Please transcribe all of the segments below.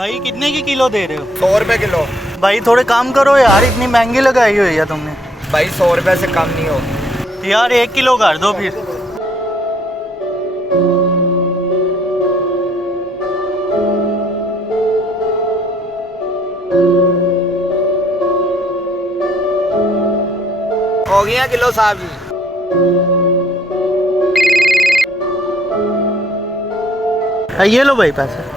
भाई कितने की किलो दे रहे हो? 100 रुपए किलो। भाई थोड़े काम करो यार, इतनी महंगी लगाई हुई है तुमने। भाई 100 रुपए से कम नहीं होगी यार 1 किलो कर दो फिर। हो गया किलो साहब जी। ये लो भाई पैसे।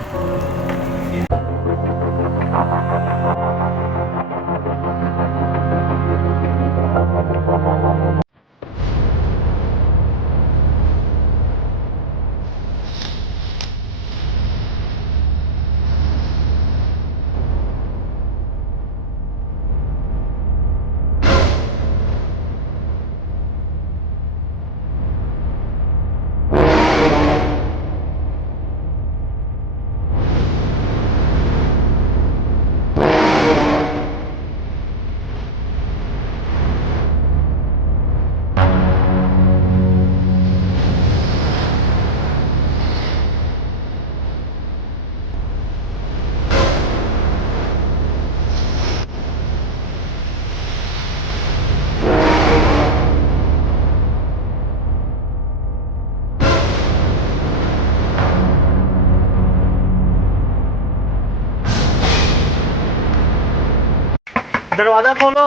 दरवाजा खोलो,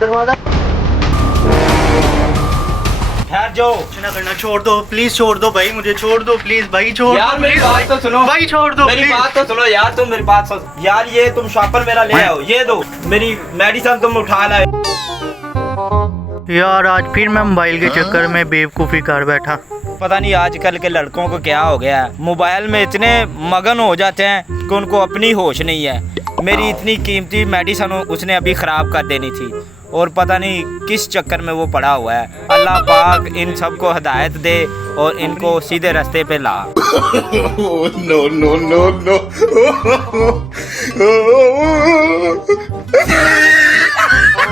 दरवाजा। ठहर जाओ। कुछ ना करना, छोड़ दो प्लीज, छोड़ दो भाई, मुझे छोड़ दो प्लीज भाई, छोड़ यार दो मेरी please, बात तो सुनो। भाई छोड़ दो मेरी please। बात तो सुनो यार, तुम मेरी बात सुनो यार। ये तुम शॉपर मेरा ले आओ, ये दो मेरी मेडिसिन तुम उठा लाए। यार आज फिर मैं मोबाइल के चक्कर में बेवकूफ़ी कर बैठा। पता नहीं आजकल के लड़कों को क्या हो गया है, मोबाइल में इतने मगन हो जाते हैं कि उनको अपनी होश नहीं है। मेरी इतनी कीमती मेडिसिन उसने अभी ख़राब कर देनी थी और पता नहीं किस चक्कर में वो पड़ा हुआ है। अल्लाह पाक इन सबको हिदायत दे और इनको सीधे रास्ते पे ला। no, no, no, no.